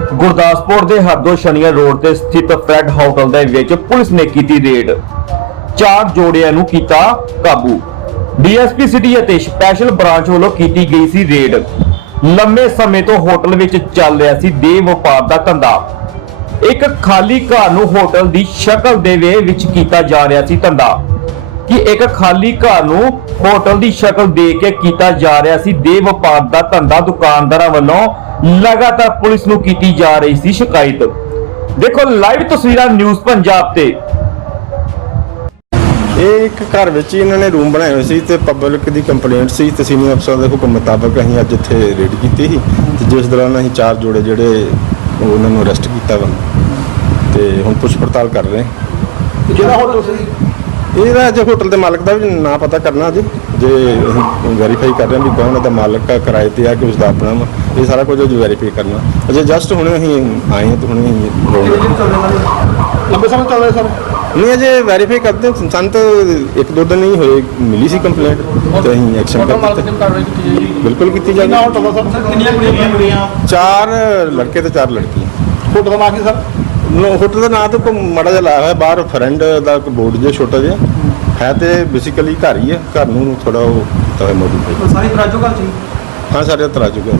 ਗੁਰਦਾਸਪੁਰ ਦੇ ਹਰਦੋ ਸ਼ਨੀਆ ਰੋਡ ਤੇ ਸਥਿਤ ਫਰੈਡ ਹੋਟਲ ਦੇ ਵਿੱਚ ਪੁਲਿਸ ਨੇ ਕੀਤੀ ਰੇਡ। ਚਾਰ ਜੋੜਿਆਂ ਨੂੰ ਕੀਤਾ ਕਾਬੂ। ਡੀਐਸਪੀ ਸਿਟੀ ਅਤੇ ਸਪੈਸ਼ਲ ਬ੍ਰਾਂਚ ਵੱਲੋਂ ਕੀਤੀ ਗਈ ਸੀ ਰੇਡ। ਲੰਮੇ ਸਮੇਂ ਤੋਂ ਹੋਟਲ ਵਿੱਚ ਚੱਲ ਰਿਹਾ ਸੀ ਦੇਹ ਵਪਾਰ ਦਾ ਧੰਦਾ। ਇੱਕ ਖਾਲੀ ਘਰ ਨੂੰ ਹੋਟਲ ਦੀ ਸ਼ਕਲ ਦੇ ਵੇ ਵਿੱਚ ਕੀਤਾ ਜਾ ਰਿਹਾ ਸੀ ਧੰਦਾ। ਕਿ ਇੱਕ ਖਾਲੀ ਘਰ ਨੂੰ ਹੋਟਲ ਦੀ ਸ਼ਕਲ ਦੇ ਕੇ ਕੀਤਾ ਜਾ ਰਿਹਾ ਸੀ ਦੇ ਵਪਾਰ ਦਾ ਧੰਦਾ ਦੁਕਾਨਦਾਰਾਂ ਵੱਲੋਂ ਲਗਾਤਾਰ ਪੁਲਿਸ ਨੂੰ ਕੀਤੀ ਜਾ ਰਹੀ ਸੀ ਸ਼ਿਕਾਇਤ। ਦੇਖੋ ਲਾਈਵ ਤਸਵੀਰਾਂ ਨਿਊਜ਼ ਪੰਜਾਬ ਤੇ। ਇਹ ਇੱਕ ਘਰ ਵਿੱਚ ਹੀ ਇਹਨਾਂ ਨੇ ਰੂਮ ਬਣਾਏ ਹੋਏ ਸੀ ਤੇ ਪਬਲਿਕ ਦੀ ਕੰਪਲੇਂਟ ਸੀ। ਤੇ ਸੀਨੀਅਰ ਅਫਸਰ ਦੇ ਹੁਕਮ ਮੁਤਾਬਕ ਅਸੀਂ ਅੱਜ ਇੱਥੇ ਰੇਡ ਕੀਤੀ ਸੀ ਤੇ ਜਿਸ ਦੌਰਾਨ ਅਸੀਂ ਚਾਰ ਜੋੜੇ ਜਿਹੜੇ ਉਹ ਉਹਨਾਂ ਨੂੰ ਅਰੈਸਟ ਕੀਤਾ ਵਾ। ਤੇ ਹੁਣ ਪੁੱਛ ਪੜਤਾਲ ਕਰ ਰਹੇ। ਹਾਂ ਕਿਹੜਾ ਹੋਟਲ ਸੀ ਇਹਦਾ ਅਜੇ ਹੋਟਲ ਦੇ ਮਾਲਕ ਦਾ ਵੀ ਨਾਂ ਪਤਾ ਕਰਨਾ ਅਜੇ ਜੇ ਵੈਰੀਫਾਈ ਕਰ ਰਹੇ ਹਾਂ ਵੀ ਕੌਣ ਇਹਦਾ ਮਾਲਕ ਆ ਕਿਰਾਏ ਤੇ ਆ ਕਿ ਉਸ ਦਾ ਆਪਣਾ ਵਾ ਇਹ ਸਾਰਾ ਕੁਝ ਅਜੇ ਵੈਰੀਫਾਈ ਕਰਨਾ। ਅਜੇ ਜਸਟ ਹੁਣੇ ਅਸੀਂ ਆਏ ਹਾਂ ਤੇ ਹੁਣੇ ਅਸੀਂ room- ਲੰਬੇ ਸਮੇਂ ਚੱਲ ਰਿਹਾ ਸਰ? ਨਹੀਂ ਅਜੇ ਵੈਰੀਫਾਈ ਕਰਦੇ ਹਾਂ। ਸਾਨੂੰ ਤਾਂ ਇੱਕ ਦੋ ਦਿਨ ਹੀ ਹੋਏ ਮਿਲੀ ਸੀ ਕੰਪਲੇਂਟ ਤੇ ਅਸੀਂ ਐਕਸ਼ਨ ਹੋਟਲ ਮਾਲਕ ਕਰ ਦੀ ਦਿੱਤਾ ਕਾਰਵਾਈ ਕੀਤੀ ਜਾਏਗੀ। ਬਿਲਕੁਲ ਕੀਤੀ ਕਿੰਨਾ ਜਾਵੇ ਹੋਟਲ ਦਾ ਸਰ ਕਿੰਨੀਆਂ ਕੁੜੀਆਂ ਚਾਰ ਲੜਕੇ ਤੇ ਚਾਰ ਲੜਕੀਆਂ। ਹੋਟਲ ਦਾ ਨਾਂ ਕੀ ਸਰ? ਨੋ ਹੋਟਲ ਦਾ ਨਾਂ ਤਾਂ ਕੋਈ ਮਾੜਾ ਜਿਹਾ ਲਾਇਆ ਹੋਇਆ ਬਾਹਰ ਫਰੈਂਡ ਦਾ ਬੋਰਡ ਜਿਹਾ ਛੋਟਾ ਜਿਹਾ। ਹੈ ਤੇ ਬੇਸਿਕਲੀ ਘਰ ਹੀ ਹੈ ਘਰ ਨੂੰ ਥੋੜਾ ਉਹ ਕੀਤਾ ਹੋਇਆ ਮੋਡੀਫਾਈ ਸਾਰੀ ਤਰਾਜੋ ਘਰ ਚ ਹਾਂ? ਸਾਡੇ ਤਰਾਜੂ ਘਰ